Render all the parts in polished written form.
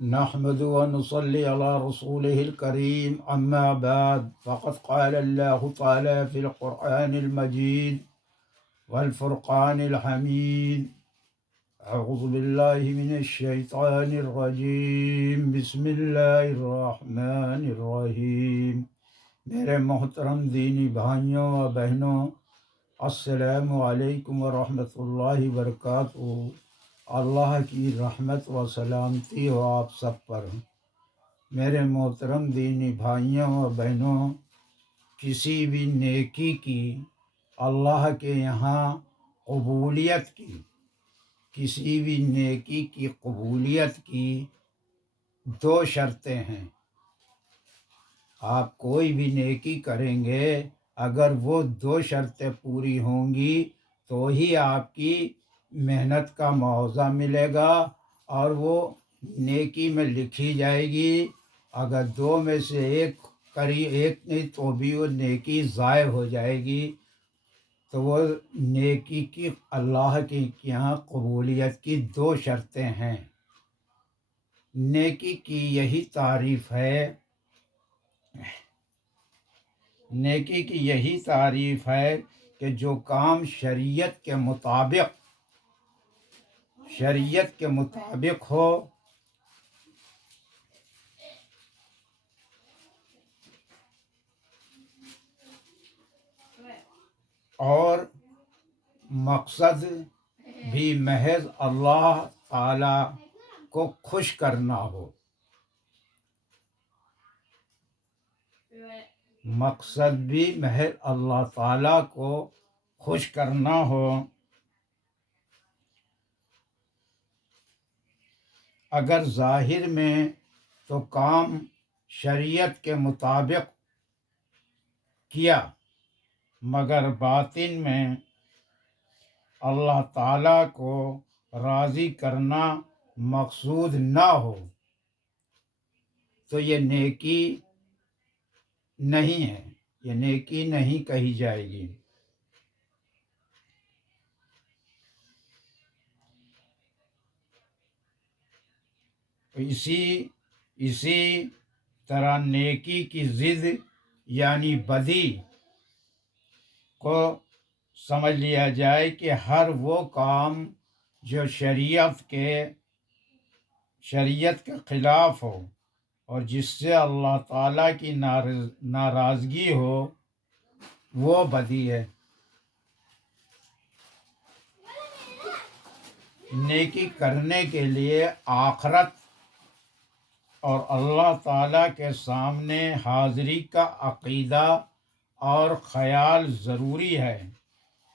نحمد ونصلي على رسوله الكريم أما بعد فقد قال الله تعالى في القرآن المجيد والفرقان الحميد أعوذ بالله من الشيطان الرجيم بسم الله الرحمن الرحيم میرے محترم دینی بھائیوں و بہنوں، السلام علیکم ورحمۃ اللہ وبرکاتہ۔ اللہ کی رحمت و سلامتی ہو آپ سب پر۔ میرے محترم دینی بھائیوں و بہنوں، کسی بھی نیکی کی اللہ کے یہاں قبولیت کی، کسی بھی نیکی کی قبولیت کی دو شرطیں ہیں۔ آپ کوئی بھی نیکی کریں گے، اگر وہ دو شرطیں پوری ہوں گی تو ہی آپ کی محنت کا معاوضہ ملے گا اور وہ نیکی میں لکھی جائے گی۔ اگر دو میں سے ایک نہیں تو بھی وہ نیکی ضائع ہو جائے گی۔ تو وہ نیکی کی اللہ کے یہاں قبولیت کی دو شرطیں ہیں۔ نیکی کی یہی تعریف ہے، نیکی کی یہی تعریف ہے کہ جو کام شریعت کے مطابق ہو اور مقصد بھی محض اللہ تعالی کو خوش کرنا ہو، مقصد بھی محض اللہ تعالی کو خوش کرنا ہو۔ اگر ظاہر میں تو کام شریعت کے مطابق کیا، مگر باطن میں اللہ تعالیٰ کو راضی کرنا مقصود نہ ہو تو یہ نیکی نہیں ہے، یہ نیکی نہیں کہی جائے گی۔ اسی طرح نیکی کی ضد یعنی بدی کو سمجھ لیا جائے کہ ہر وہ کام جو شریعت کے خلاف ہو اور جس سے اللہ تعالیٰ کی ناراضگی ہو، وہ بدی ہے۔ نیکی کرنے کے لیے آخرت اور اللہ تعالیٰ کے سامنے حاضری کا عقیدہ اور خیال ضروری ہے۔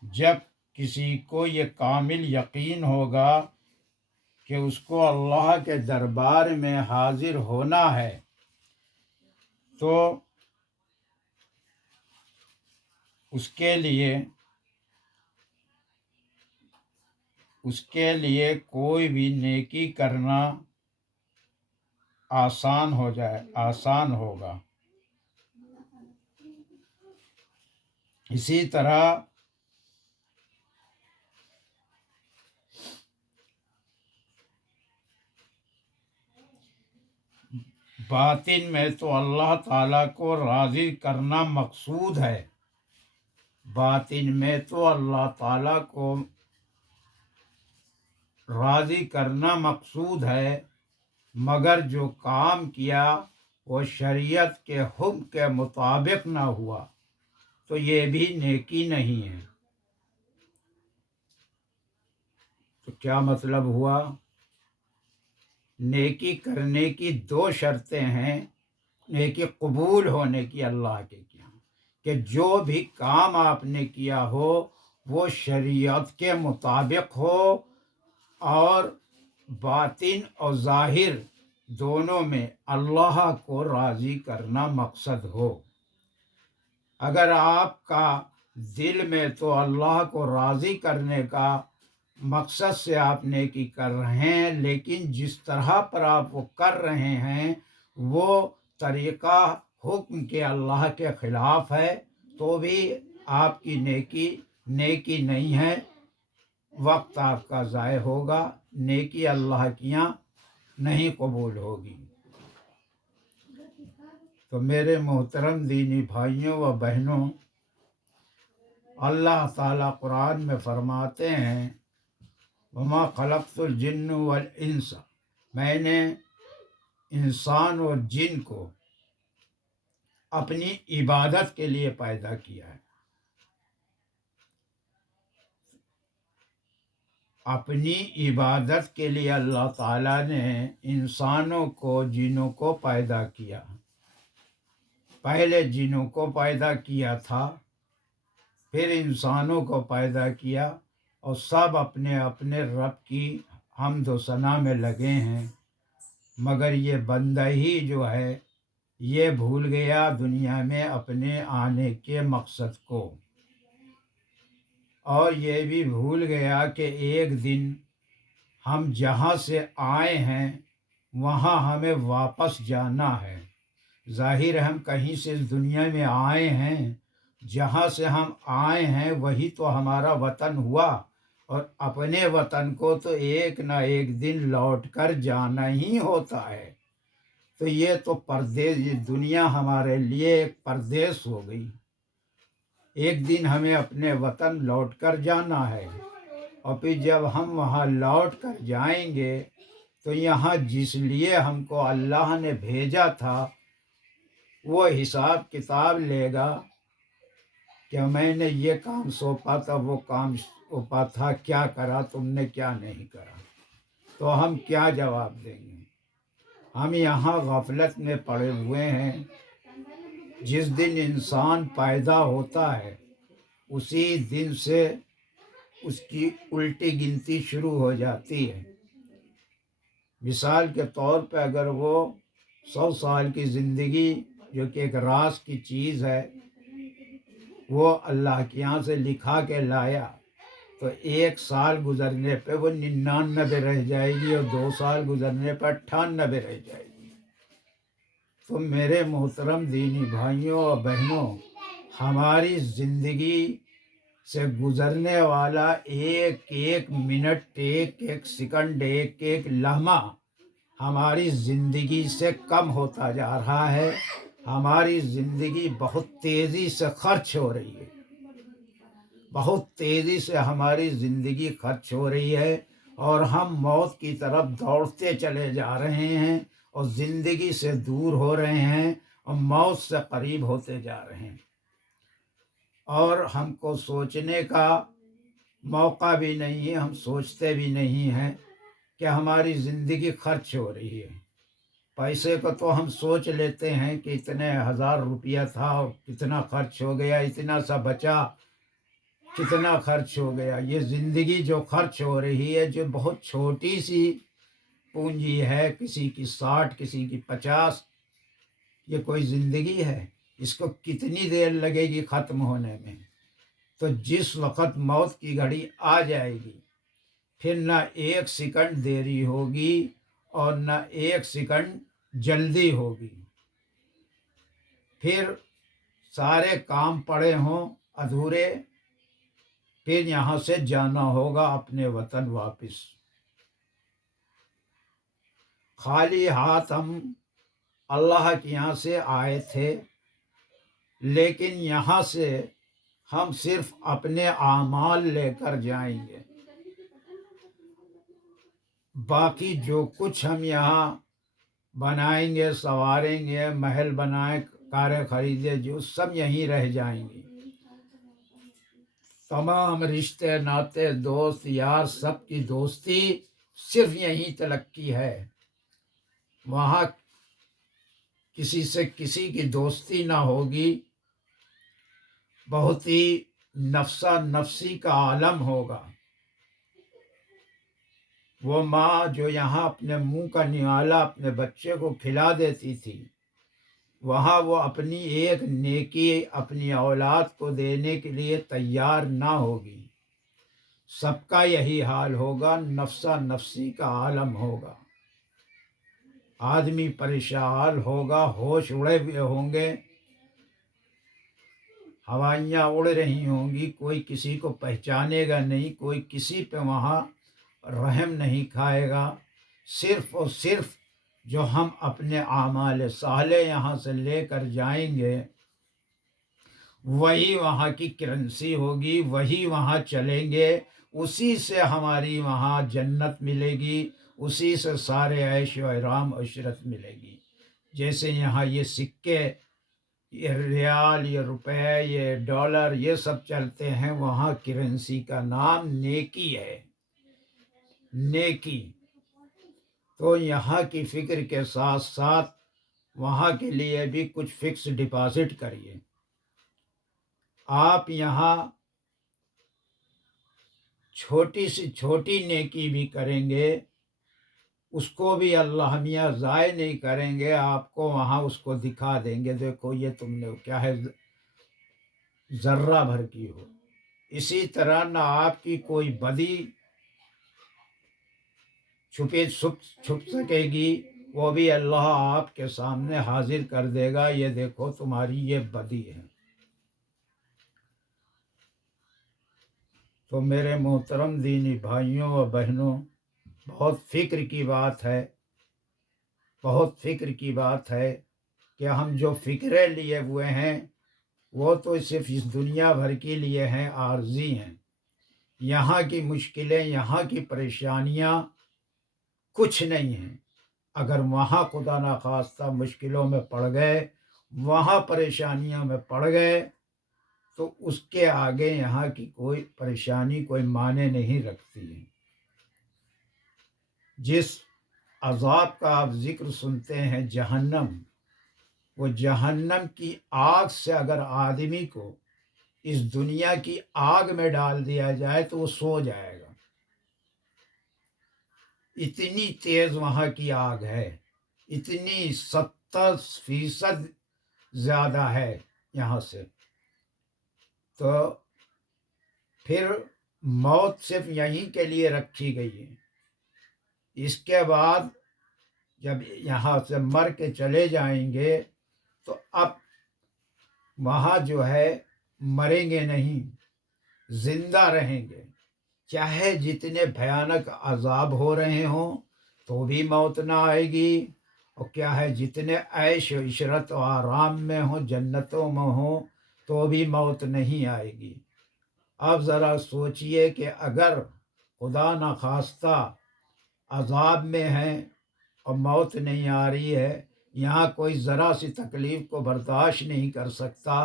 جب کسی کو یہ کامل یقین ہوگا کہ اس کو اللہ کے دربار میں حاضر ہونا ہے تو اس کے لیے کوئی بھی نیکی کرنا آسان ہوگا۔ اسی طرح باطن میں تو اللہ تعالیٰ کو راضی کرنا مقصود ہے، باطن میں تو اللہ تعالیٰ کو راضی کرنا مقصود ہے، مگر جو کام کیا وہ شریعت کے حکم کے مطابق نہ ہوا تو یہ بھی نیکی نہیں ہے۔ تو کیا مطلب ہوا؟ نیکی کرنے کی دو شرطیں ہیں نیکی قبول ہونے کی اللہ کے یہاں، کہ جو بھی کام آپ نے کیا ہو وہ شریعت کے مطابق ہو اور باطن اور ظاہر دونوں میں اللہ کو راضی کرنا مقصد ہو۔ اگر آپ کا دل میں تو اللہ کو راضی کرنے کا مقصد سے آپ نیکی کر رہے ہیں، لیکن جس طرح پر آپ وہ کر رہے ہیں وہ طریقہ حکم کے اللہ کے خلاف ہے تو بھی آپ کی نیکی نہیں ہے، وقت آپ کا ضائع ہوگا۔ نیکی اللہ کے یہاں نہیں قبول ہوگی۔ تو میرے محترم دینی بھائیوں و بہنوں، اللہ تعالیٰ قرآن میں فرماتے ہیں وما خلقت الجن والانس، میں نے انسان اور جن کو اپنی عبادت کے لیے پیدا کیا ہے۔ اپنی عبادت کے لیے اللہ تعالیٰ نے انسانوں کو جنوں کو پیدا کیا۔ پہلے جنوں کو پیدا کیا تھا، پھر انسانوں کو پیدا کیا، اور سب اپنے اپنے رب کی حمد و ثنا میں لگے ہیں، مگر یہ بندہ ہی جو ہے یہ بھول گیا دنیا میں اپنے آنے کے مقصد کو، اور یہ بھی بھول گیا کہ ایک دن ہم جہاں سے آئے ہیں وہاں ہمیں واپس جانا ہے۔ ظاہر ہم کہیں سے اس دنیا میں آئے ہیں، جہاں سے ہم آئے ہیں وہی تو ہمارا وطن ہوا، اور اپنے وطن کو تو ایک نہ ایک دن لوٹ کر جانا ہی ہوتا ہے۔ تو یہ تو پردیس، یہ دنیا ہمارے لیے ایک پردیس ہو گئی۔ ایک دن ہمیں اپنے وطن لوٹ کر جانا ہے، اور پھر جب ہم وہاں لوٹ کر جائیں گے تو یہاں جس لیے ہم کو اللہ نے بھیجا تھا وہ حساب کتاب لے گا کہ میں نے یہ کام سونپا تھا، وہ کام سونپا تھا، کیا کرا تم نے، کیا نہیں کرا، تو ہم کیا جواب دیں گے؟ ہم یہاں غفلت میں پڑے ہوئے ہیں۔ جس دن انسان پیدا ہوتا ہے اسی دن سے اس کی الٹی گنتی شروع ہو جاتی ہے۔ مثال کے طور پہ اگر وہ 100 سال کی زندگی جو کہ ایک راز کی چیز ہے وہ اللہ کے یہاں سے لکھا کے لایا، تو 1 سال گزرنے پہ وہ 99 رہ جائے گی، اور 2 سال گزرنے پہ 98 رہ جائے گی۔ تو میرے محترم دینی بھائیوں اور بہنوں، ہماری زندگی سے گزرنے والا ایک ایک منٹ، ایک ایک سیکنڈ، ایک ایک لمحہ ہماری زندگی سے کم ہوتا جا رہا ہے۔ ہماری زندگی بہت تیزی سے خرچ ہو رہی ہے، بہت تیزی سے ہماری زندگی خرچ ہو رہی ہے، اور ہم موت کی طرف دوڑتے چلے جا رہے ہیں، اور زندگی سے دور ہو رہے ہیں، اور موت سے قریب ہوتے جا رہے ہیں، اور ہم کو سوچنے کا موقع بھی نہیں ہے، ہم سوچتے بھی نہیں ہیں کہ ہماری زندگی خرچ ہو رہی ہے۔ پیسے کو تو ہم سوچ لیتے ہیں کہ اتنے 1000 روپیہ تھا، کتنا خرچ ہو گیا، اتنا سا بچا، کتنا خرچ ہو گیا۔ یہ زندگی جو خرچ ہو رہی ہے، جو بہت چھوٹی سی پونجی ہے، کسی کی 60، کسی کی 50، یہ کوئی زندگی ہے؟ اس کو کتنی دیر لگے گی ختم ہونے میں؟ تو جس وقت موت کی گھڑی آ جائے گی پھر نہ 1 سیکنڈ دیری ہوگی اور نہ 1 سیکنڈ جلدی ہوگی، پھر سارے کام پڑے ہوں ادھورے، پھر یہاں سے جانا ہوگا اپنے وطن واپس۔ خالی ہاتھ ہم اللہ کے یہاں سے آئے تھے، لیکن یہاں سے ہم صرف اپنے اعمال لے کر جائیں گے۔ باقی جو کچھ ہم یہاں بنائیں گے، سنواریں گے، محل بنائیں، کاریں خریدے، جو سب یہیں رہ جائیں گی۔ تمام رشتے ناتے، دوست یار، سب کی دوستی صرف یہیں تلک کی ہے، وہاں کسی سے کسی کی دوستی نہ ہوگی، بہت ہی نفسا نفسی کا عالم ہوگا۔ وہ ماں جو یہاں اپنے منہ کا نوالہ اپنے بچے کو کھلا دیتی تھی، وہاں وہ اپنی ایک نیکی اپنی اولاد کو دینے کے لیے تیار نہ ہوگی۔ سب کا یہی حال ہوگا، نفسا نفسی کا عالم ہوگا۔ آدمی پریشان ہوگا، ہوش اڑے ہوئے ہوں گے، ہوائیاں اڑ رہی ہوں گی، کوئی کسی کو پہچانے گا نہیں، کوئی کسی پہ وہاں رحم نہیں کھائے گا، صرف اور صرف جو ہم اپنے اعمال صالح یہاں سے لے کر جائیں گے وہی وہاں کی کرنسی ہوگی، وہی وہاں چلیں گے، اسی سے ہماری وہاں جنت ملے گی، اسی سے سارے عیش و آرام عشرت ملے گی۔ جیسے یہاں یہ سکے، یہ ریال، یہ روپے، یہ ڈالر، یہ سب چلتے ہیں، وہاں کرنسی کا نام نیکی ہے، نیکی۔ تو یہاں کی فکر کے ساتھ ساتھ وہاں کے لیے بھی کچھ فکس ڈپازٹ کریے۔ آپ یہاں چھوٹی سی چھوٹی نیکی بھی کریں گے، اس کو بھی اللہ میاں ضائع نہیں کریں گے، آپ کو وہاں اس کو دکھا دیں گے، دیکھو یہ تم نے کیا ہے، ذرہ بھر کی ہو۔ اسی طرح نہ آپ کی کوئی بدی چھپ سکے گی، وہ بھی اللہ آپ کے سامنے حاضر کر دے گا، یہ دیکھو تمہاری یہ بدی ہے۔ تو میرے محترم دینی بھائیوں اور بہنوں، بہت فکر کی بات ہے، بہت فکر کی بات ہے کہ ہم جو فکریں لیے ہوئے ہیں وہ تو صرف اس دنیا بھر کے لیے ہیں، عارضی ہیں۔ یہاں کی مشکلیں، یہاں کی پریشانیاں کچھ نہیں ہیں۔ اگر وہاں خدا نخواستہ مشکلوں میں پڑ گئے، وہاں پریشانیوں میں پڑ گئے، تو اس کے آگے یہاں کی کوئی پریشانی کوئی معنی نہیں رکھتی ہے۔ جس عذاب کا آپ ذکر سنتے ہیں، جہنم، وہ جہنم کی آگ سے اگر آدمی کو اس دنیا کی آگ میں ڈال دیا جائے تو وہ سو جائے گا، اتنی تیز وہاں کی آگ ہے، اتنی 70% زیادہ ہے یہاں سے۔ تو پھر موت صرف یہیں کے لیے رکھی گئی ہے۔ اس کے بعد جب یہاں سے مر کے چلے جائیں گے تو اب وہاں جو ہے مریں گے نہیں، زندہ رہیں گے، چاہے جتنے بھیانک عذاب ہو رہے ہوں تو بھی موت نہ آئے گی، اور کیا ہے جتنے عیش و عشرت و آرام میں ہوں، جنتوں میں ہوں، تو بھی موت نہیں آئے گی۔ اب ذرا سوچئے کہ اگر خدا نخواستہ عذاب میں ہیں اور موت نہیں آ رہی ہے، یہاں کوئی ذرا سی تکلیف کو برداشت نہیں کر سکتا،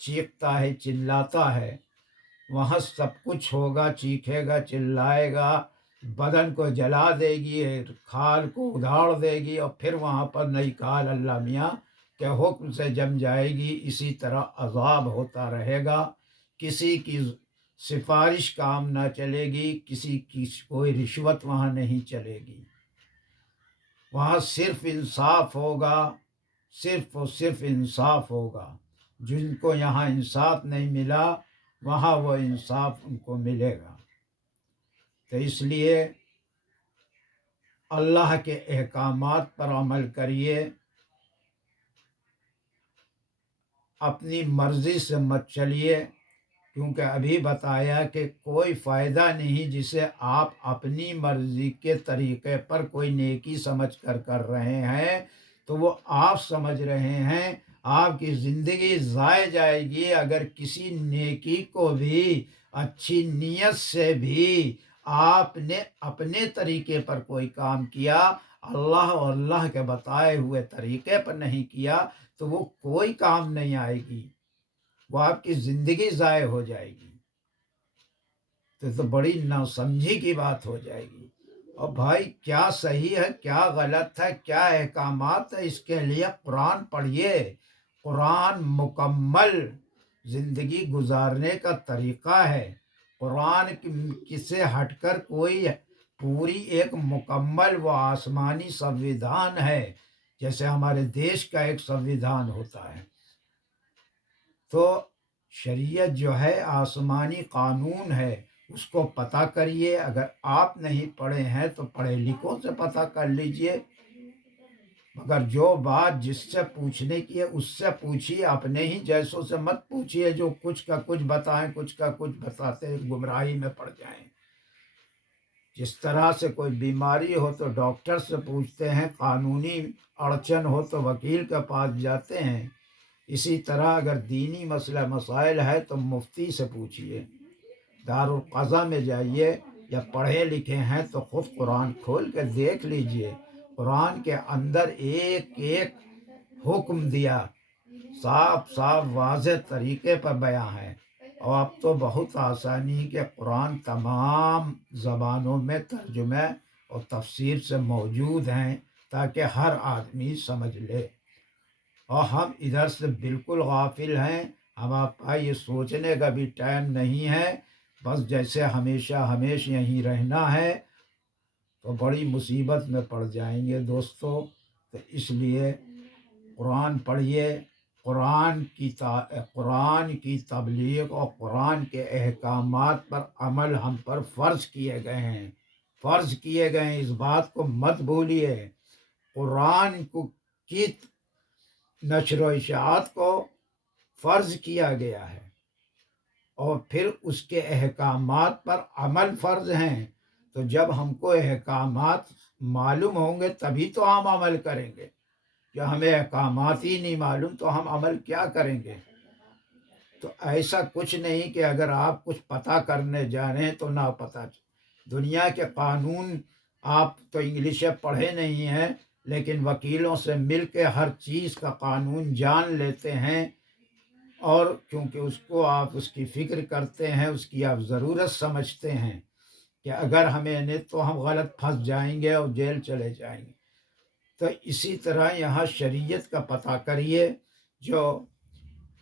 چیختا ہے، چلاتا ہے، وہاں سب کچھ ہوگا، چیخے گا، چلائے گا، بدن کو جلا دے گی، کھال کو ادھاڑ دے گی، اور پھر وہاں پر نئی کھال اللہ میاں کے حکم سے جم جائے گی۔ اسی طرح عذاب ہوتا رہے گا، کسی کی سفارش کام نہ چلے گی، کسی کی کوئی رشوت وہاں نہیں چلے گی، وہاں صرف انصاف ہوگا، صرف اور صرف انصاف ہوگا۔ جن کو یہاں انصاف نہیں ملا وہاں وہ انصاف ان کو ملے گا۔ تو اس لیے اللہ کے احکامات پر عمل کریے، اپنی مرضی سے مت چلیے، کیونکہ ابھی بتایا کہ کوئی فائدہ نہیں جسے آپ اپنی مرضی کے طریقے پر کوئی نیکی سمجھ کر کر رہے ہیں، تو وہ آپ سمجھ رہے ہیں آپ کی زندگی ضائع جائے گی۔ اگر کسی نیکی کو بھی اچھی نیت سے بھی آپ نے اپنے طریقے پر کوئی کام کیا، اللہ اور اللہ کے بتائے ہوئے طریقے پر نہیں کیا، تو وہ کوئی کام نہیں آئے گی، وہ آپ کی زندگی ضائع ہو جائے گی، تو بڑی ناسمجھی کی بات ہو جائے گی۔ اور بھائی کیا صحیح ہے، کیا غلط ہے، کیا احکامات ہے، اس کے لیے قرآن پڑھیے۔ قرآن مکمل زندگی گزارنے کا طریقہ ہے، قرآن سے ہٹ کر کوئی پوری ایک مکمل و آسمانی سنویدھان ہے، جیسے ہمارے دیش کا ایک سنویدھان ہوتا ہے۔ تو شریعت جو ہے آسمانی قانون ہے، اس کو پتہ کریے۔ اگر آپ نہیں پڑھے ہیں تو پڑھے لکھوں سے پتہ کر لیجئے، مگر جو بات جس سے پوچھنے کی ہے اس سے پوچھیے، اپنے ہی جیسوں سے مت پوچھیے جو کچھ کا کچھ بتائیں، کچھ کا کچھ بتاتے گمراہی میں پڑ جائیں۔ جس طرح سے کوئی بیماری ہو تو ڈاکٹر سے پوچھتے ہیں، قانونی اڑچن ہو تو وکیل کے پاس جاتے ہیں، اسی طرح اگر دینی مسئلہ مسائل ہے تو مفتی سے پوچھیے، دارالقضا میں جائیے، یا پڑھے لکھے ہیں تو خود قرآن کھول کے دیکھ لیجئے، قرآن کے اندر ایک ایک حکم دیا، صاف صاف واضح طریقے پر بیان ہے۔ اور اب تو بہت آسانی کہ قرآن تمام زبانوں میں ترجمے اور تفسیر سے موجود ہیں تاکہ ہر آدمی سمجھ لے، اور ہم ادھر سے بالکل غافل ہیں، ہمارے پاس یہ سوچنے کا بھی ٹائم نہیں ہے، بس جیسے ہمیشہ یہیں رہنا ہے تو بڑی مصیبت میں پڑ جائیں گے دوستو۔ تو اس لیے قرآن پڑھیے، قرآن کی تبلیغ اور قرآن کے احکامات پر عمل ہم پر فرض کیے گئے ہیں، اس بات کو مت بھولیے۔ قرآن کی نشر و اشاعت کو فرض کیا گیا ہے، اور پھر اس کے احکامات پر عمل فرض ہیں، تو جب ہم کو احکامات معلوم ہوں گے تبھی تو ہم عمل کریں گے، جو ہمیں احکامات ہی نہیں معلوم تو ہم عمل کیا کریں گے؟ تو ایسا کچھ نہیں کہ اگر آپ کچھ پتہ کرنے جا رہے ہیں تو نہ پتہ، دنیا کے قانون آپ تو انگلش پڑھے نہیں ہیں لیکن وکیلوں سے مل کے ہر چیز کا قانون جان لیتے ہیں، اور کیونکہ اس کو آپ اس کی فکر کرتے ہیں، اس کی آپ ضرورت سمجھتے ہیں کہ اگر ہمیں نہیں تو ہم غلط پھنس جائیں گے اور جیل چلے جائیں گے۔ تو اسی طرح یہاں شریعت کا پتہ کریے، جو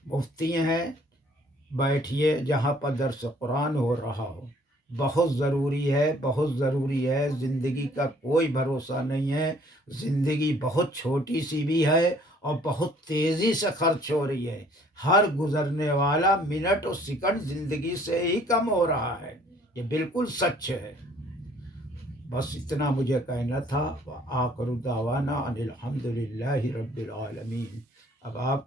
مفتی ہیں بیٹھیے جہاں پر درس قرآن ہو رہا ہو، بہت ضروری ہے، زندگی کا کوئی بھروسہ نہیں ہے، زندگی بہت چھوٹی سی بھی ہے اور بہت تیزی سے خرچ ہو رہی ہے، ہر گزرنے والا منٹ اور سیکنڈ زندگی سے ہی کم ہو رہا ہے، یہ بالکل سچ ہے۔ بس اتنا مجھے کہنا تھا، وآخر دعوانا ان الحمد للہ رب العالمین۔ اب آپ